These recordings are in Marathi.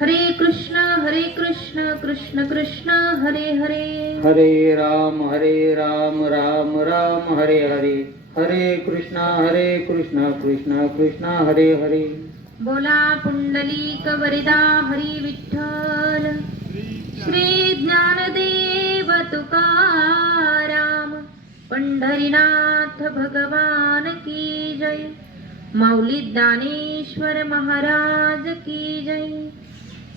हरे कृष्ण हरे कृष्ण कृष्ण कृष्ण हरे हरे। हरे राम हरे राम राम राम हरे हरे। हरे कृष्णा हरे कृष्णा कृष्णा कृष्णा हरे हरे। बोला पुंडलिक वरदा हरी विठ्ठल श्री ज्ञानदेव तुकाराम पंढरीनाथ भगवान की जय। माऊली दानेश्वर महाराज की जय।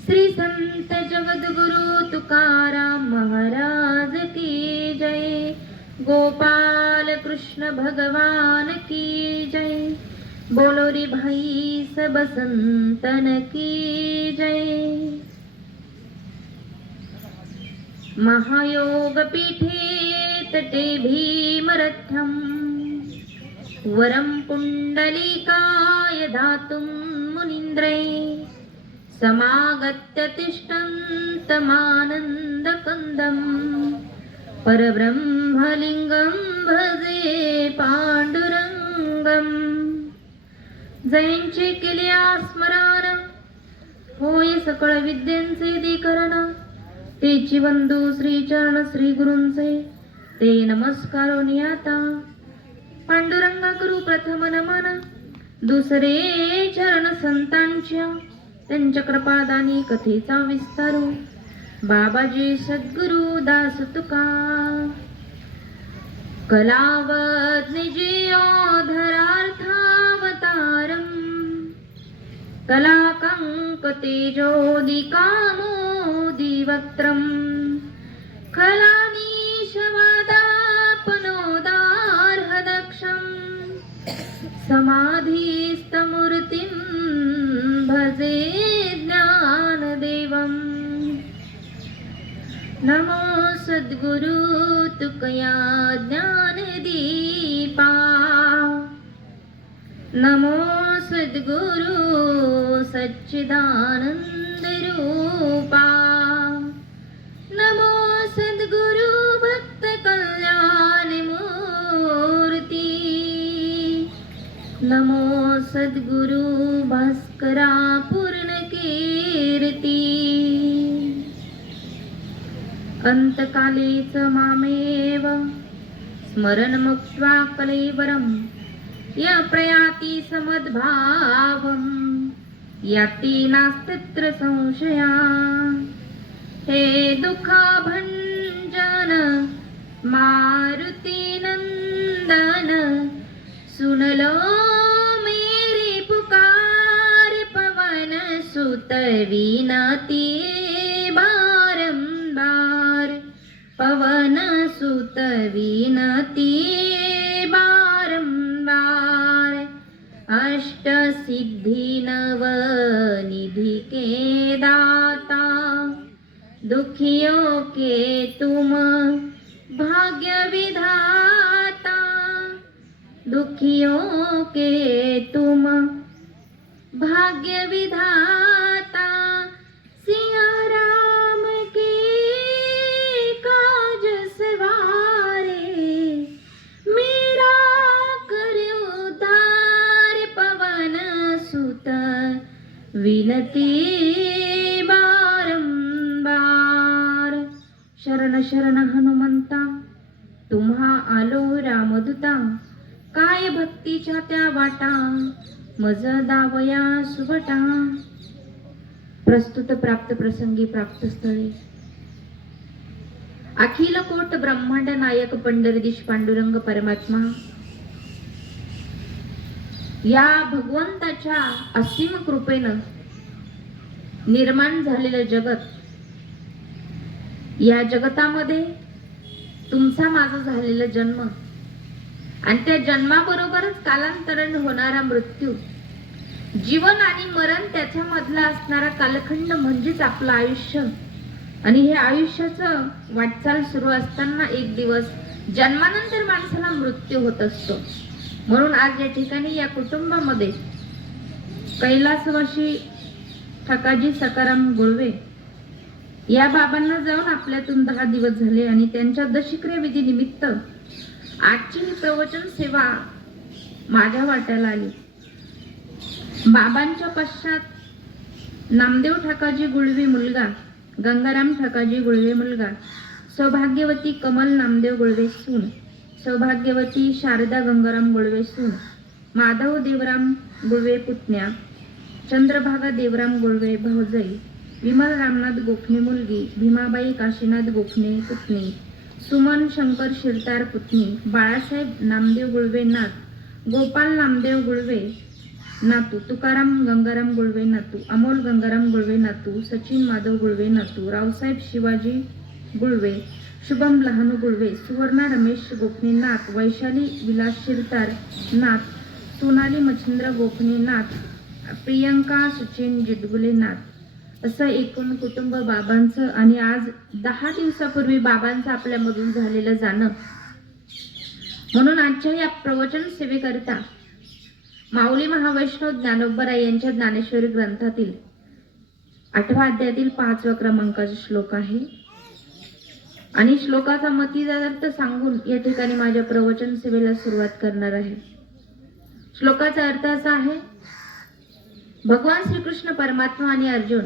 श्री संत जगद्गुरु तुकाराम महाराज की जय। गोपाल कृष्ण भगवान की जय। बोलो रे भाई सब संतन की जय। महायोग पीठे तटे भीमरथम वरं पुण्डलीकाय दातुं मुनीन्द्रै समागत्य तिष्ठन्तमानन्दकन्दम्। परब्रह्मलिङ्गं भजे पाण्डुरङ्गम्। जयंचे केले स्मरण होय सकळ विद्यांचे दिकरण ते बंधू श्री चरण श्री गुरूंचे ते नमस्कारो नियाता। पांडुरंगा गुरु प्रथम नमन दुसरे चरण संतांच्या। त्यांच्या कृपादानी कथेचा विस्तारू. बाबाजी सद्गुरु दास तुका. कलावत निजयोधरार्थावतारम कलाकङ्कतेजोदिकामोदिवक्त्रम् खलानीशवादापनोदार्हदक्षम् समाधिस्तमूर्तिं भजे ज्ञानदेवम् नमो सद्गुरु तुकया ज्ञानदीपा नमो सद्गुरु सच्चिदानंद रूपा नमो सद्गुरु भक्त कल्याण मूर्ती नमो सद्गुरु करा पूर्ण कीर्ती. अंतकालेच मामेव स्मरण मुक्त्वा य प्रयाति समद्भावम् याति नास्तत्र संशया. हे दुःखाभञ्जन मारुतिनन्दन सुनलो सुत विनती बारंबार पवन सुत विनती बारंबार अष्ट सिद्धि नव निधि के दाता दुखियों के तुम भाग्य विधाता दुखियों के तुम भाग्य विधाता विनती बारंबार. शरण शरण हनुमंता तुम्हा आलो रामदूता. काय भक्तीच्या त्या वाटा मज दावया सुबटा प्रस्तुत प्राप्त प्रसंगी प्राप्त स्थळे. अखिल कोट ब्रह्मांड नायक पंढरदीश पांडुरंग परमात्मा. या भगवंताच्या असीम कृपेनं निर्माण झालेलं जगत या जगतामध्ये तुमचा माझा झालेला जन्म आणि त्या जन्माबरोबरच कालांतरण होणारा मृत्यू जीवन आणि मरण त्याच्यामधला असणारा कालखंड म्हणजेच आपलं आयुष्य. आणि हे आयुष्याचं वाटचाल सुरू असताना एक दिवस जन्मानंतर माणसाला मृत्यू होत असतो. म्हणून आज या ठिकाणी या कुटुंबामध्ये कैलासवाशी ठकाजी सकाराम गुळवे. या बाबांना जाऊन आपल्यातून दहा दिवस झाले आणि त्यांच्या दशिक्रिया विधी निमित्त आजची ही प्रवचन सेवा माझ्या वाट्याला आली. बाबांच्या पश्चात नामदेव ठाकाजी गुळवे मुलगा गंगाराम ठाकाजी गुळवे मुलगा सौभाग्यवती कमल नामदेव गुळवे सून सौभाग्यवती शारदा गंगाराम गुळवे सून माधव देवराम गुळवे पुतण्या चंद्रभागा देवराम गुळवे भाऊजाई विमल रामनाथ गोखणे मुलगी भीमाबाई काशीनाथ गोखणे पुतणी सुमन शंकर शिरतार पुतणी बाळासाहेब नामदेव गुळवे नाथ गोपाल नामदेव गुळवे नातू तुकाराम गंगाराम गुळवे नातू अमोल गंगाराम गुळवे नातू सचिन माधव गुळवे नातू रावसाहेब शिवाजी गुळवे शुभम लहानू गुळवे सुवर्णा रमेश गोखणे नाथ वैशाली विलास शिरतार नाथ सोनाली मच्छिंद्र गोखणे नाथ प्रियंका सचिन जितगुलेनाथ असं एकूण कुटुंब बाबांचं आणि आज दहा दिवसापूर्वी बाबांचं आपल्यामधून झालेलं जाणं. म्हणून आजच्या या प्रवचन सेवेकरिता माऊली महावैष्णव ज्ञानोबराय यांच्या ज्ञानेश्वरी ग्रंथातील आठवा अध्यायातील पाचवा क्रमांकाचा श्लोक आहे. आणि श्लोकाचा मतीदार्थ सांगून या ठिकाणी माझ्या प्रवचन सेवेला सुरुवात करणार आहे. श्लोकाचा अर्थ असा आहे भगवान श्रीकृष्ण परमात्मा आणि अर्जुन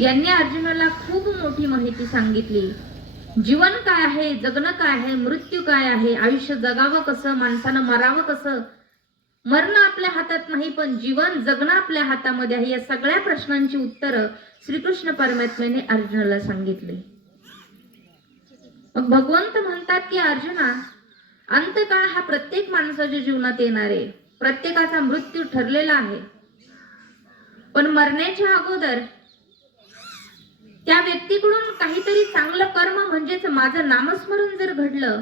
यांनी अर्जुनाला खूप मोठी माहिती सांगितली. जीवन काय आहे जगणं काय आहे मृत्यू काय आहे आयुष्य जगावं कसं माणसानं मरावं कसं? मरणं आपल्या हातात नाही पण जीवन जगणं आपल्या हातामध्ये आहे या सगळ्या प्रश्नांची उत्तरं श्रीकृष्ण परमात्म्याने अर्जुनाला सांगितली. मग भगवंत म्हणतात की अर्जुना अंतकाळ हा प्रत्येक माणसाच्या जीवनात येणार आहे. प्रत्येकाचा मृत्यू ठरलेला आहे. पण मरण्याच्या अगोदर त्या व्यक्तीकडून काहीतरी चांगलं कर्म म्हणजेच माझं नामस्मरण जर घडलं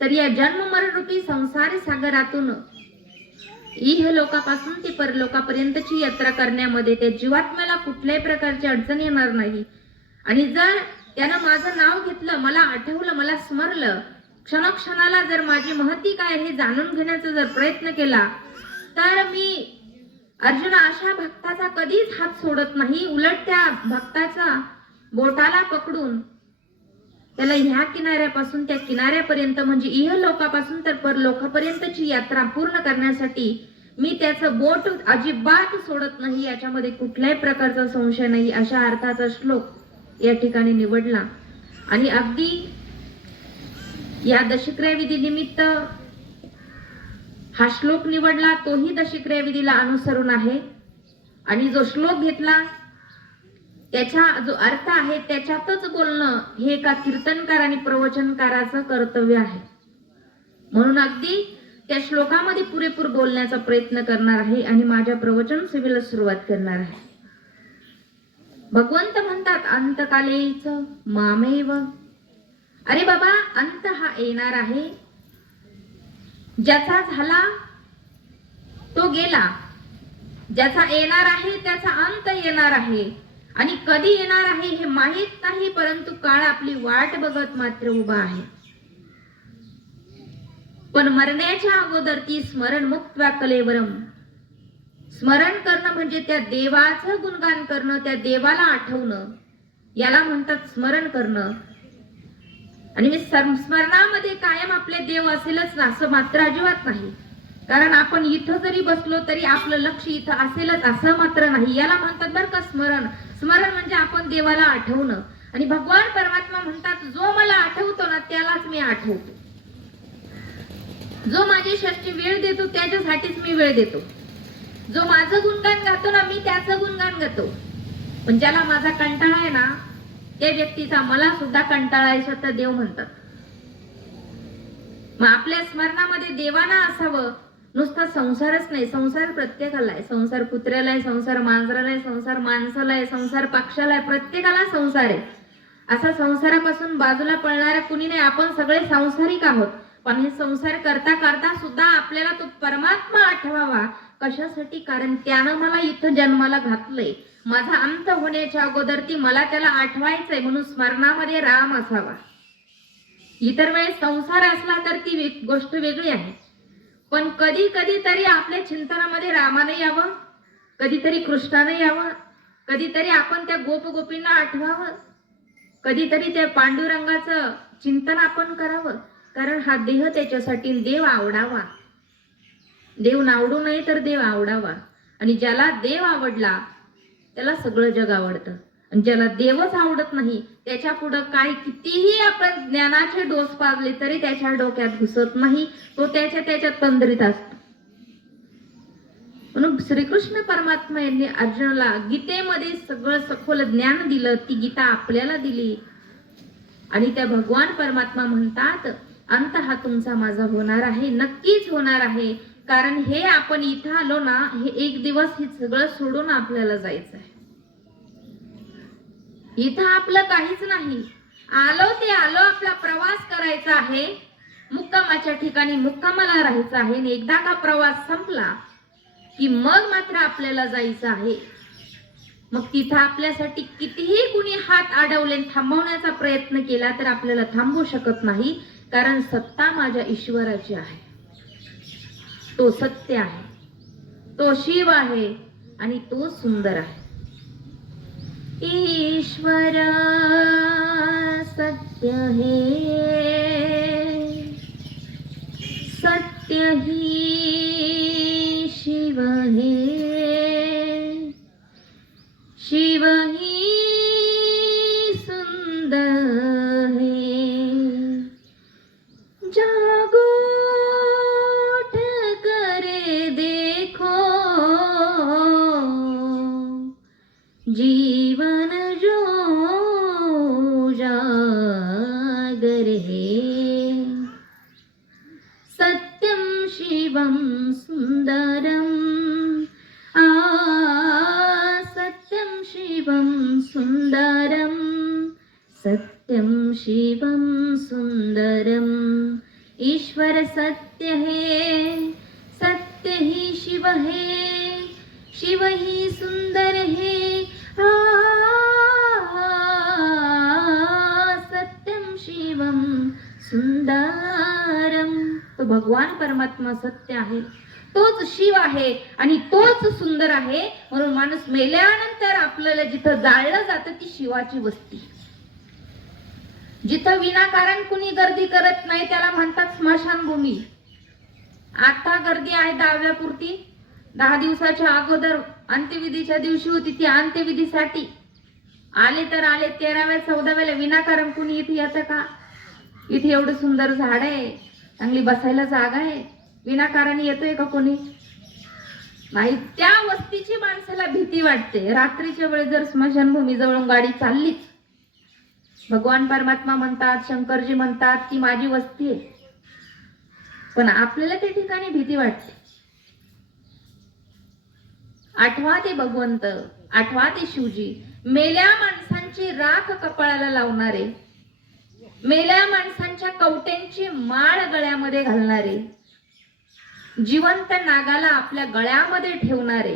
तर या जन्म मरण रूपी संसार सागरातून इह लोकापासून ते परलोकापर्यंतची यात्रा करण्यामध्ये त्या जीवात्म्याला कुठल्याही प्रकारची अडचण येणार नाही. आणि जर त्यानं माझं नाव घेतलं मला आठवलं मला स्मरलं क्षणोक्षणाला जर माझी महती काय हे जाणून घेण्याचा जर प्रयत्न केला तर मी अर्जुन अशा भक्ताचा कधीच हात सोडत नाही. उलट त्या भक्ताचा बोटाला पकडून त्याला ह्या किनाऱ्यापासून त्या किनाऱ्यापर्यंत म्हणजे इह लोकापासून तर परलोकापर्यंतची यात्रा पूर्ण करण्यासाठी मी त्याचं बोट अजिबात सोडत नाही. याच्यामध्ये कुठल्याही प्रकारचा संशय नाही. अशा अर्थाचा श्लोक या ठिकाणी निवडला. आणि अगदी या दशक्रिया विधी निमित्त हा श्लोक निवडला तोही दशक्रिया विधीला अनुसरून आहे. आणि जो श्लोक घेतला त्याच्या जो अर्थ आहे त्याच्यातच बोलणं हे एका कीर्तनकार आणि प्रवचनकाराचं कर्तव्य आहे. म्हणून अगदी त्या श्लोकामध्ये पुरेपूर बोलण्याचा प्रयत्न करणार आहे आणि माझ्या प्रवचन सेवेला सुरुवात करणार आहे. भगवंत म्हणतात अंतकालेच मामेव अरे बाबा अंत हा येणार आहे. ज्याचा झाला तो गेला. ज्याचा येणार आहे त्याचा अंत येणार आहे. आणि कधी येणार आहे हे माहीत नाही परंतु काळ आपली वाट बघत मात्र उभा आहे. पण मरण्याच्या अगोदर ती स्मरण मुक्त कलेवरम. स्मरण करणं म्हणजे त्या देवाचं गुणगान करणं त्या देवाला आठवणं. याला म्हणतात स्मरण करणं. आणि हे स्मरणामध्ये कायम आपले देव असेलच ना असं मात्र अजिबात नाही. कारण आपण इथं जरी बसलो तरी आपलं लक्ष इथं असेलच असं मात्र नाही. याला म्हणतात बरं का स्मरण. स्मरण म्हणजे आपण देवाला आठवणं. आणि भगवान परमात्मा म्हणतात जो मला आठवतो ना त्यालाच मी आठवतो. जो माझी षष्टी वेळ देतो त्याच्यासाठीच मी वेळ देतो. जो माझं गुणगान गातो ना मी त्याचं गुणगान गातो. पण ज्याला माझा कंटाळा आहे ना त्या व्यक्तीचा मला सुद्धा कंटाळा आहे तर देव म्हणतात मग आपल्या स्मरणामध्ये देवाना असावं. नुसता संसारच नाही संसार प्रत्येकाला आहे. संसार कुत्र्याला आहे संसार मांजराला आहे संसार माणसाला आहे संसार पक्षाला आहे प्रत्येकाला संसार आहे. असा संसारापासून बाजूला पळणाऱ्या कुणी नाही आपण सगळे सांसारिक आहोत. पण हे संसार करता करता सुद्धा आपल्याला तो परमात्मा आठवावा. कशासाठी? कारण त्यानं मला इथं जन्माला घातलंय. माझा अंत होण्याच्या अगोदर ती मला त्याला आठवायचंय म्हणून स्मरणामध्ये राम असावा. इतर वेळेस संसार असला तर ती गोष्ट वेगळी आहे. पण कधी कधी तरी आपल्या चिंतनामध्ये रामाने यावं कधीतरी कृष्णाने यावं कधीतरी आपण त्या गोप गोपींना आठवावं कधीतरी त्या पांडुरंगाचं चिंतन आपण करावं कारण हा देह त्याच्यासाठी देव आवडावा. देव नावडू नये तर देव आवडावा. आणि ज्याला देव आवडला त्याला सगळं जग आवडतं. आणि ज्याला देवच आवडत नाही त्याच्या पुढं काय कितीही आपण ज्ञानाचे डोस पाजले तरी त्याच्या डोक्यात घुसत नाही. तो त्याच्या त्याच्या तंद्रीत असतो. म्हणून श्रीकृष्ण परमात्मा यांनी अर्जुनाला गीतेमध्ये सगळं सखोल ज्ञान दिलं ती गीता आपल्याला दिली. आणि त्या भगवान परमात्मा म्हणतात अंत हा तुमचा माझा होणार आहे नक्कीच होणार आहे. कारण हे आपण इथं आलो ना हे एक दिवस हे सगळं सोडून आपल्याला जायचं आहे इथं आपलं काहीच नाही. आलो ते आलो आपला प्रवास करायचा आहे. मुक्कामाच्या ठिकाणी मुक्कामाला राहायचं आहे आणि एकदा का प्रवास संपला की मग मात्र आपल्याला जायचं आहे. मग तिथं आपल्यासाठी कितीही कुणी हात अडवले थांबवण्याचा प्रयत्न केला तर आपल्याला थांबवू शकत नाही कारण सत्ता माझ्या ईश्वराची आहे. तो सत्य आहे. तो शिव आहे आणि तो सुंदर आहे. ईश्वर सत्य हे. सत्य ही शिव हे. शिव ही शिवं सुन्दरम् ईश्वर सत्य हे सत्य ही शिव हे शिव ही सुंदर हे। सत्यम सत्यं शिवं सुंदरम तो भगवान परमात्मा सत्य आहे तोच शिव आहे आणि तोच सुंदर आहे म्हणून माणूस मेल्यानंतर आपल्याला जिथं जाळलं जातं ती शिवाची वस्ती. जिथं विनाकारण कुणी गर्दी करत नाही त्याला म्हणतात स्मशानभूमी. आता गर्दी आहे दहाव्यापुरती. दहा दिवसाच्या अगोदर अंत्यविधीच्या दिवशी होती ती अंत्यविधीसाठी. आले तर आले तेराव्या चौदाव्याला विनाकारण कुणी इथे येतं का? इथे एवढं सुंदर झाड आहे चांगली बसायला जागा आहे. विनाकारण येतोय का कोणी? नाही त्या वस्तीची माणसाला भीती वाटते. रात्रीच्या वेळेस जर स्मशानभूमी जवळून गाडी चाललीच भगवान परमात्मा म्हणतात शंकरजी म्हणतात की माझी वस्ती आहे. पण आपल्याला त्या ठिकाणी भीती वाटते. आठवा ते भगवंत आठवा ते शिवजी. मेल्या माणसांची राख कपाळाला लावणारे मेल्या माणसांच्या कवट्यांची माळ गळ्यामध्ये घालणारे जिवंत नागाला आपल्या गळ्यामध्ये ठेवणारे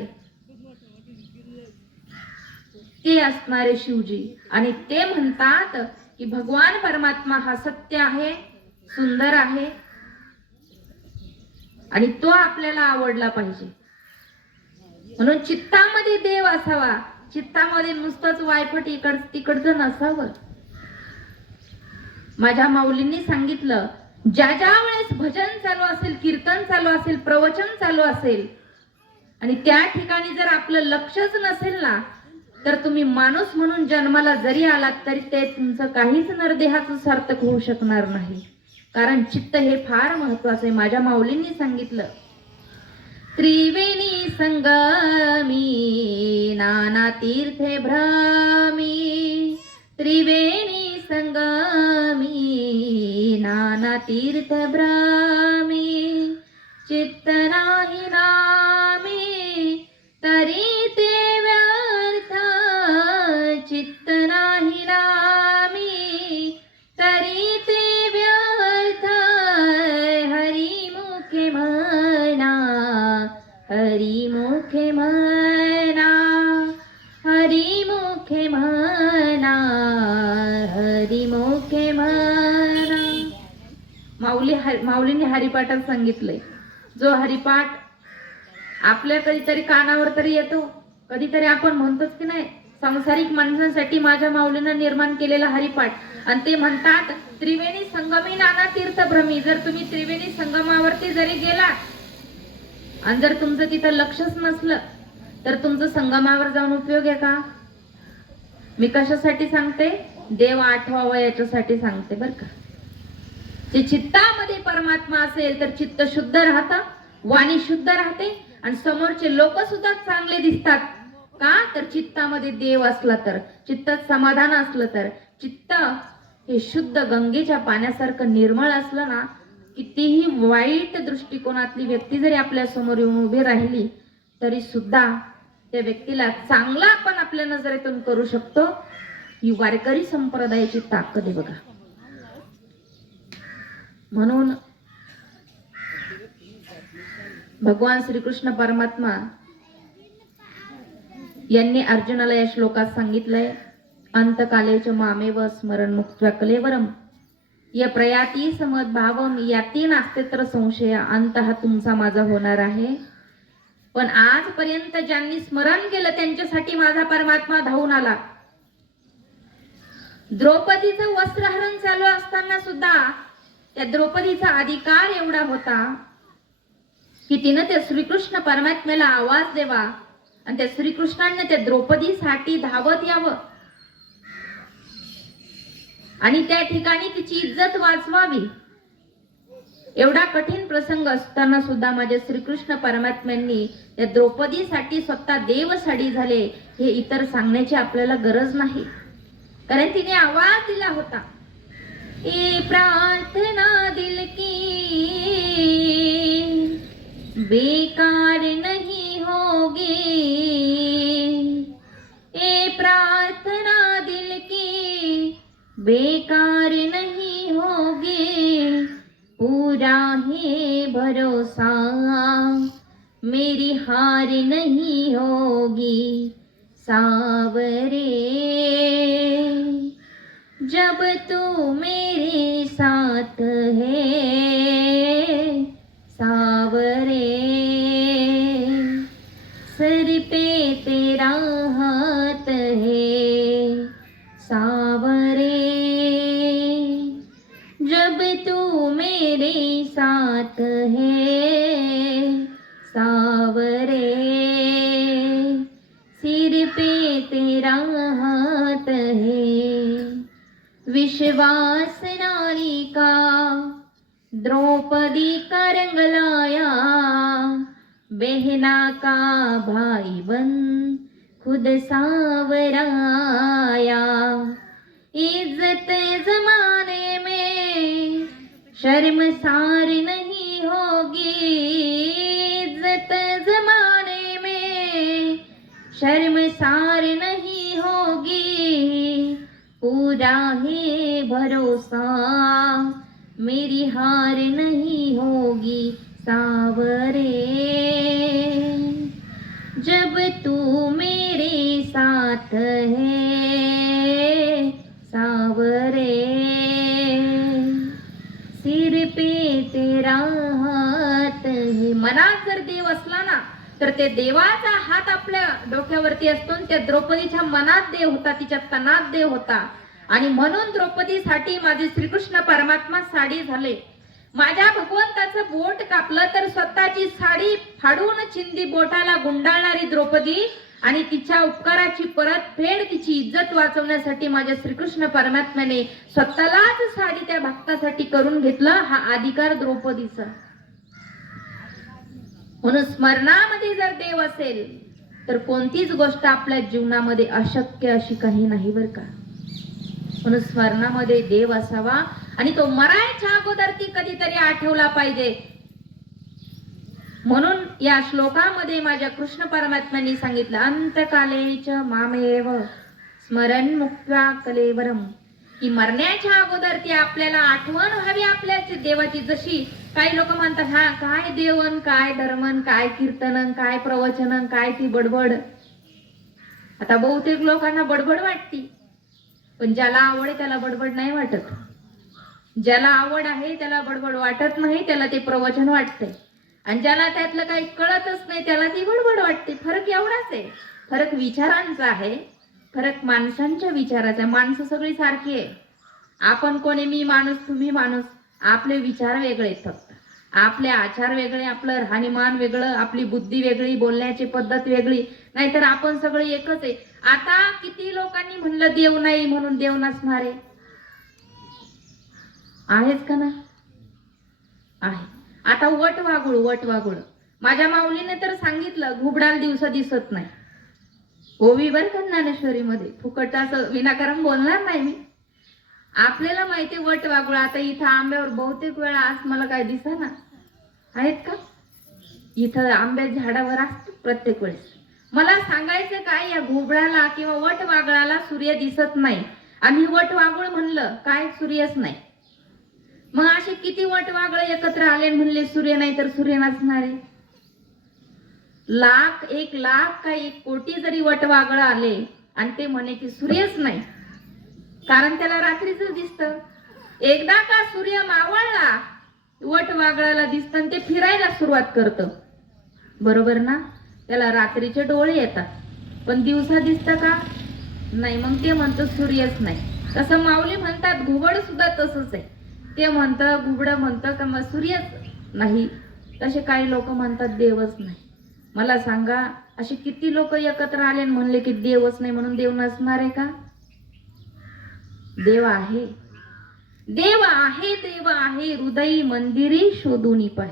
ते असणारे शिवजी. आणि ते म्हणतात की भगवान परमात्मा हा सत्य आहे सुंदर आहे आणि तो आपल्याला आवडला पाहिजे. म्हणून चित्तामध्ये देव असावा. चित्तामध्ये नुसतंच वायफट इकड तिकडचं नसावं. माझ्या माऊलींनी सांगितलं ज्या ज्या वेळेस भजन चालू असेल कीर्तन चालू असेल प्रवचन चालू असेल आणि त्या ठिकाणी जर आपलं लक्षच नसेल ना तर तुम्ही माणूस म्हणून जन्माला जरी आलात तरी ते तुमचं काहीच नरदेहाचं सार्थक होऊ शकणार नाही. कारण चित्त हे फार महत्वाचं आहे. माझ्या माऊलींनी सांगितलं त्रिवेणी संगमी नाना तीर्थे भ्रमी त्रिवेणी संगमी नाना तीर्थ भ्रमी चित्त नाही नामी तरी ते व्या चित्त नाही नामी तरी ते व्यर्थ हरी मुखे म्हणा हरी मुखे म्हणा हरी मुखे म्हणा हरी मुखे म्हणा. माऊली हर माऊलीने हरिपाठात सांगितलंय जो हरिपाठ आपल्या कधीतरी कानावर तरी येतो कधीतरी आपण म्हणतोच की नाही सांसारिक माणसांसाठी माझ्या माऊलीनं निर्माण केलेला हरिपाठ. आणि ते म्हणतात त्रिवेणी संगमी नाना तीर्थ भ्रमी जर तुम्ही त्रिवेणी संगमावरती जरी गेलात आणि जर तुमचं तिथं लक्षच नसलं तर तुमचं संगमावर जाऊन उपयोग आहे का? मी कशासाठी सांगते? देव आठवावा याच्यासाठी सांगते बर का. जे चित्तामध्ये परमात्मा असेल तर चित्त शुद्ध राहतं वाणी शुद्ध राहते आणि समोरचे लोक सुद्धा चांगले दिसतात. का? तर चित्तामध्ये देव असला तर चित्तात समाधान असलं तर. चित्त हे शुद्ध गंगेच्या पाण्यासारखं निर्मळ असलं ना कितीही वाईट दृष्टिकोनातली व्यक्ती जरी आपल्यासमोर येऊन उभी राहिली तरी सुद्धा त्या व्यक्तीला चांगला आपण आपल्या नजरेतून करू शकतो. ही वारकरी संप्रदायाची ताकद आहे बघा. म्हणून भगवान श्रीकृष्ण परमात्मा यांनी अर्जुनाला या श्लोकात सांगितलंय अंतकालेच मामेव स्मरण मुक्त कलेवरम या प्रयाती समद्भावम याती नास्ते तर संशय अंत हा तुमचा माझा होणार आहे. पण आजपर्यंत ज्यांनी स्मरण केलं त्यांच्यासाठी माझा परमात्मा धावून आला. द्रौपदीचं वस्त्रहरण चालू असताना सुद्धा त्या द्रौपदीचा अधिकार एवढा होता की तिनं त्या श्रीकृष्ण परमात्म्याला आवाज देवा आणि त्या श्रीकृष्णाने त्या द्रौपदीसाठी धावत यावं. आणि त्या ठिकाणी तिची इज्जत वाचवावी. एवढा कठीण प्रसंग असताना सुद्धा माझ्या श्रीकृष्ण परमात्म्यांनी त्या द्रौपदीसाठी स्वतः देव साडी झाले हे इतर सांगण्याची आपल्याला गरज नाही. कारण तिने आवाज दिला होता. ए प्रार्थना दिल की बेकार न होगी। ये प्रार्थना दिल की बेकार नहीं होगी। पूरा है भरोसा मेरी हार नहीं होगी। सावरे जब तू मेरे साथ है साथ है सावरे। सिर पे तेरा हाथ है विश्वास नारी का। द्रौपदी का रंग लाया बहना का भाई बन खुद सावराया। इज्जत जमाने शर्मसार नहीं होगी इज्जत जमाने में। शर्मसार नहीं होगी पूरा है भरोसा मेरी हार नहीं होगी सावरे। जब तू मेरे साथ है जर देव असला ना तर ते देवाचा हात आपल्या डोक्यावरती असतो त्या द्रौपदीच्या मनात देव होता तिच्या तनात देव होता. आणि म्हणून द्रौपदीसाठी माझे श्रीकृष्ण परमात्मा साडी झाले. माझ्या भगवंताचं बोट कापलं तर स्वतःची साडी फाडून चिंदी बोटाला गुंडाळणारी द्रौपदी आणि तिच्या उपकाराची परतफेड तिची इज्जत वाचवण्यासाठी माझ्या श्रीकृष्ण परमात्म्याने स्वतःलाच साडी त्या भक्तासाठी करून घेतलं हा अधिकार द्रौपदीचा. म्हणून स्मरणामध्ये जर देव असेल तर कोणतीच गोष्ट आपल्या जीवनामध्ये अशक्य अशी काही नाही बर का. म्हणून स्मरणामध्ये देव असावा आणि तो मरायच्या अगोदर ती कधीतरी आठवला पाहिजे. म्हणून या श्लोकामध्ये माझ्या कृष्ण परमात्म्यांनी सांगितलं अंतकालेच मामेव स्मरण मुक्त्वा कलेवरम. की मरण्याच्या अगोदर ती आपल्याला आठवण हवी आपल्या देवाची. जशी काही लोक म्हणतात हा काय देवन काय धर्मन काय कीर्तन काय प्रवचन काय ती बडबड. आता बहुतेक लोकांना बडबड वाटती पण ज्याला आवड आहे त्याला बडबड नाही वाटत. ज्याला आवड आहे त्याला बडबड वाटत नाही त्याला ते प्रवचन वाटते आणि ज्याला त्यातलं काही कळतच नाही त्याला ती बडबड वाटते. फरक एवढाच आहे. फरक विचारांचा आहे. फरक माणसांच्या विचाराचा माणसं सगळी सारखी आहे. आपण कोणी मी माणूस तुम्ही माणूस आपले विचार वेगळे फक्त. आपले आचार वेगळे आपलं राहणीमान वेगळं आपली बुद्धी वेगळी बोलण्याची पद्धत वेगळी. नाहीतर आपण सगळे एकच आहे. आता किती लोकांनी म्हणलं देव नाही म्हणून देव नसणार आहेच का नाही? आहे. आता वट वागुळ वट वागुळ. माझ्या माऊलीने तर सांगितलं घुबडाल दिवसा दिसत नाही. ओवी बर का ज्ञानेश्वरीमध्ये? फुकट असं विनाकारण बोलणार नाही मी. आपल्याला माहिती आहे वट वागुळ आता इथं आंब्यावर बहुतेक वेळा आज मला काय दिसेना. आहेत का? इथं आंब्या झाडावर असतो प्रत्येक वेळेस. मला सांगायचं काय या घोबळाला किंवा वट वागळाला सूर्य दिसत नाही. आणि वट वागुळ म्हणलं काय सूर्यच नाही. मग असे किती वट वागळ एकत्र आले म्हणले सूर्य नाही तर सूर्य नसणारे. लाख एक लाख का एक कोटी जरी वटवागळ आले आणि ते म्हणे की सूर्यच नाही. कारण त्याला रात्रीच दिसत. एकदा का सूर्य मावळला वट वागळाला दिसत आणि ते फिरायला सुरुवात करत. बरोबर ना? त्याला रात्रीचे डोळे येतात. पण दिवसा दिसत का? नाही मग ते म्हणतं सूर्यच नाही. तसं माऊली म्हणतात घुबड सुद्धा तसंच आहे. ते म्हणतं घुबड म्हणतं का मग सूर्यच नाही. तसे काही लोक म्हणतात देवच नाही. मला सांगा अशी किती लोक एकत्र आले म्हणले की देवच नाही म्हणून देव नसणार आहे का? देव आहे. देव आहे देव आहे हृदयी मंदिरी शोधून पाय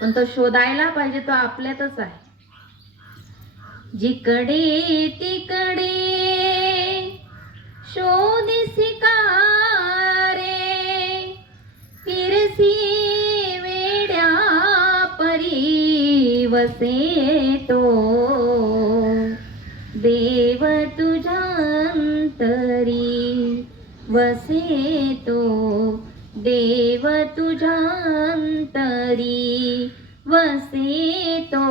पण तो शोधायला पाहिजे तो आपल्यातच आहे. जिकडे तिकडे शोधिसी रे फिरसी बसे तो देव तुझ्या अंतरी वसे तो देव तुझ्या अंतरी वसे तो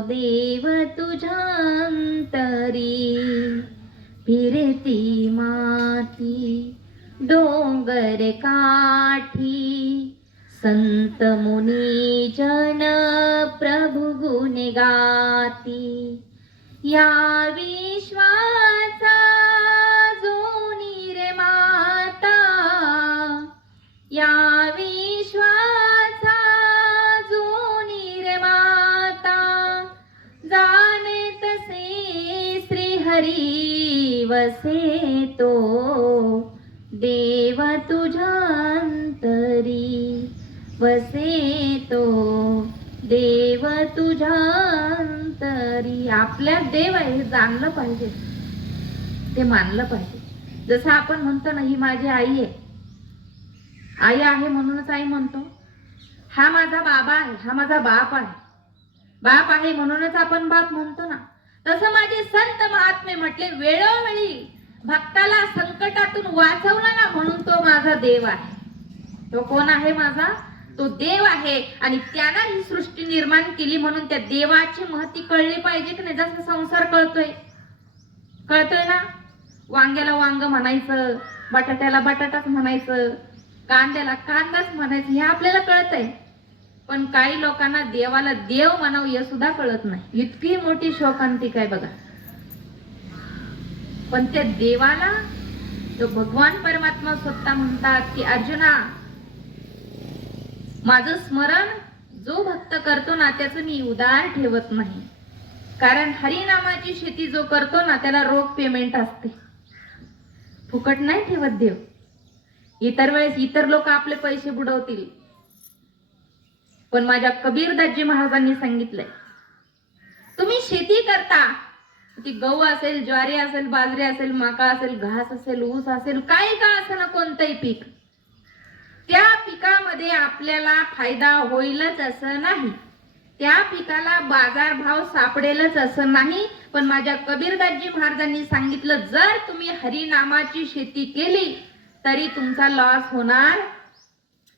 देव तुझ्या अंतरी फिरती माती डोंगर काठ संत मुनी जन प्रभु गुणगाती या विश्वाचा जो निर्माता या विश्वाचा जो निर्माता जाणे तसे श्रीहरी वसे तो. देव तुझ्या अंतरी वसे तो देव तुझ्या अंतरी. आपल्यात देव आहे हे जाणलं पाहिजे. ते मानलं पाहिजे. जसं आपण म्हणतो ना ही माझी आई आहे. आई आहे म्हणूनच आई म्हणतो. हा माझा बाबा आहे हा माझा बाप आहे. बाप आहे म्हणूनच आपण बाप म्हणतो ना. तसं माझे संत महात्मे म्हटले वेळोवेळी भक्ताला संकटातून वाचवला ना म्हणून तो माझा देव आहे. तो कोण आहे माझा? तो देव आहे आणि त्यानं ही सृष्टी निर्माण केली म्हणून त्या देवाची महती कळली पाहिजे की नाही जसं संसार कळतोय. कळतोय ना? वांग्याला वांग म्हणायचं बटाट्याला बटाटाच म्हणायचं कांद्याला कांदाच म्हणायचं हे आपल्याला कळतंय. पण काही लोकांना देवाला देव म्हणावं हे सुद्धा कळत नाही. इतकी मोठी शोकांतिक आहे बघा. पण त्या देवाला तो भगवान परमात्मा स्वतः म्हणतात की अर्जुना माझं स्मरण जो भक्त करतो ना त्याचं मी उदार ठेवत नाही. कारण हरिनामाची शेती जो करतो ना त्याला रोख पेमेंट असते. फुकट नाही ठेवत देव. इतर वेळेस इतर लोक आपले पैसे बुडवतील. पण माझ्या कबीरदासजी महाराजांनी सांगितलंय तुम्ही शेती करता. ती गहू असेल ज्वारी असेल बाजरी असेल मका असेल घास असेल ऊस असेल काही का असेल ना कोणतंही पीक. त्या पिकामध्ये आपल्याला फायदा होईलच असं नाही. त्या पिकाला बाजारभाव सापडेलच असं नाही. पण माझ्या कबीरदासजी महाराजांनी सांगितलं जर तुम्ही हरिनामाची शेती केली तरी तुमचा लॉस होणार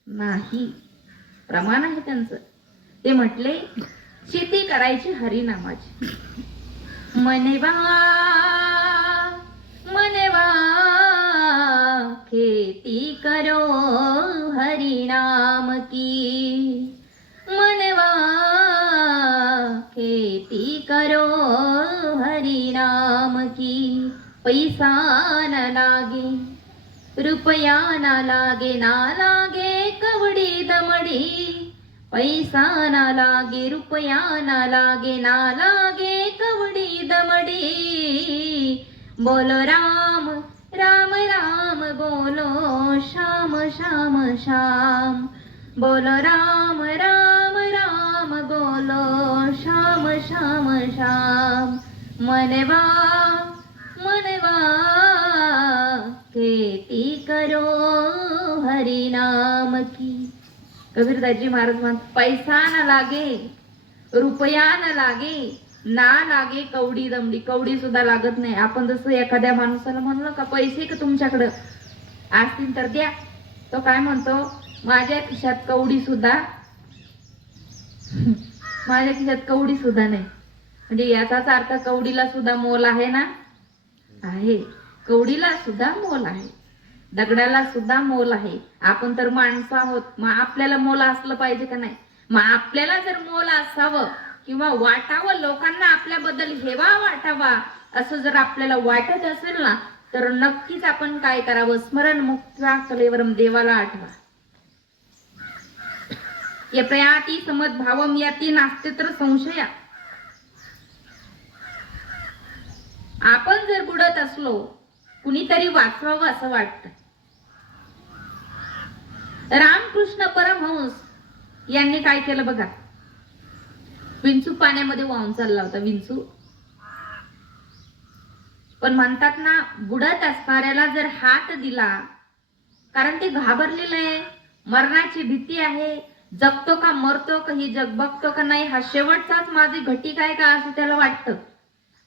नाही. प्रमाण आहे त्यांचं. ते म्हटले शेती करायची हरिनामाची. मनेवा मनेवा खेती करो हरिनाम की। मनवा खेती करो हरिनाम की। पैसा न लागे रुपया ना लागे ना लागे कवडी दमडी। पैसा ना लागे रुपया ना लागे ना लागे कवडी दमडी। बोलो राम। बोलो श्याम श्याम श्याम। बोलो राम राम राम बोलो श्याम श्याम श्याम। मनवा मनवा खेती करो हरिनाम की। कबीरदासजी महाराज म्हणतात पैसा न लागे रुपया न लागे ना लागे कवडी दमडी. कवडी सुद्धा लागत नाही. आपण जसं एखाद्या माणसाला म्हणलं का पैसे का तुमच्याकडं? असतील तर द्या. तो काय म्हणतो माझ्या खिशात कवडी सुद्धा माझ्या खिशात कवडी सुद्धा नाही. म्हणजे याचाच अर्थ कवडीला सुद्धा मोल आहे ना? आहे. कवडीला सुद्धा मोल आहे. दगडाला सुद्धा मोल आहे. आपण तर माणसं आहोत. मग आपल्याला मोल असलं पाहिजे का नाही? मग आपल्याला जर मोल असावं किंवा वाटावं लोकांना आपल्याबद्दल हेवा वाटावा असं जर आपल्याला वाटत असेल ना तर नक्कीच आपण काय करावं? स्मरण मुक्त्या कलेवरम देवाला आठवा. ये प्रयाती समद्भावम याती नास्ते तर संशया. आपण जर बुडत असलो कुणीतरी वाचवावं असं वाटतं. रामकृष्ण परमहंस यांनी काय केलं बघा? विंचू पाण्यामध्ये वाहून चालला होता. विंचू पण म्हणतात ना बुडत असणाऱ्याला जर हात दिला कारण ते घाबरलेलं आहे मरणाची भीती आहे जगतो का मरतो का ही जग बघतो का नाही हा शेवटचाच माझी घटी काय का असं त्याला वाटतं.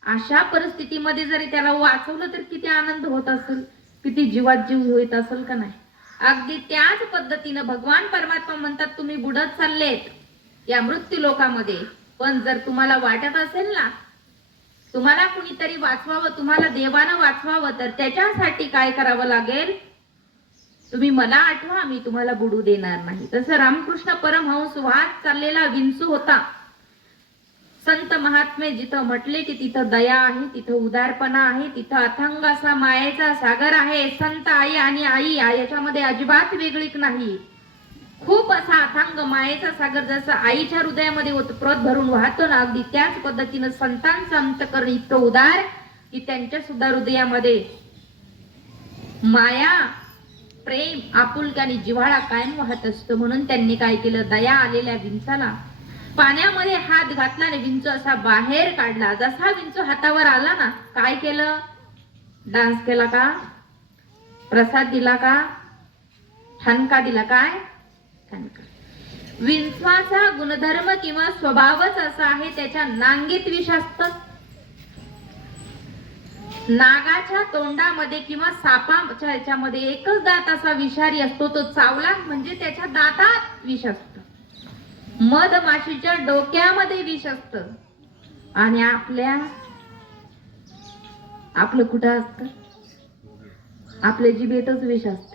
अशा परिस्थितीमध्ये जरी त्याला वाचवलं तर किती आनंद होत असेल किती जीवात जीव होत असेल का नाही. अगदी त्याच पद्धतीनं भगवान परमात्मा म्हणतात तुम्ही बुडत चाललेत या मृत्यू लोकामध्ये. पण जर तुम्हाला वाटत असेल ना तुम्हाला कुणीतरी वाचवावं तुम्हाला देवानं वाचवावं तर त्याच्यासाठी काय करावं लागेल? तुम्ही मला आठवा मी तुम्हाला बुडू देणार नाही. तसं रामकृष्ण परमहंस वाहत चाललेला विंचू होता. संत महात्मे जिथं म्हटले की तिथं दया आहे तिथं उदारपणा आहे तिथं अथंग असा मायेचा सागर आहे. संत आई आणि आई याच्यामध्ये अजिबात वेगळीक नाही. खूप असा अथांग मायेचा सागर जसा आईच्या हृदयामध्ये ओतप्रोत भरून वाहतो ना अगदी त्याच पद्धतीनं संतांचं अंतकरण इतकं उदार की त्यांच्या सुद्धा हृदयामध्ये माया प्रेम आपुलकी आणि जिव्हाळा कायम वाहत असतो. म्हणून त्यांनी काय केलं? दया आलेल्या विंचाला पाण्यामध्ये हात घातला आणि विंचू असा बाहेर काढला. जसा विंचू हातावर आला ना काय केलं? डान्स केला का? प्रसाद दिला का? ठणका दिला काय? विंचवाचा गुणधर्म किंवा स्वभावच असा आहे त्याच्या नांगीत विष असत नागाच्या तोंडामध्ये किंवा सापाच्या याच्यामध्ये एकच दात असा विषारी असतो तो चावला म्हणजे त्याच्या दातात विष असत मधमाशीच्या डोक्यामध्ये विष असत आणि आपल्या आपलं कुठं असत? आपल्या जिभेतच विष असत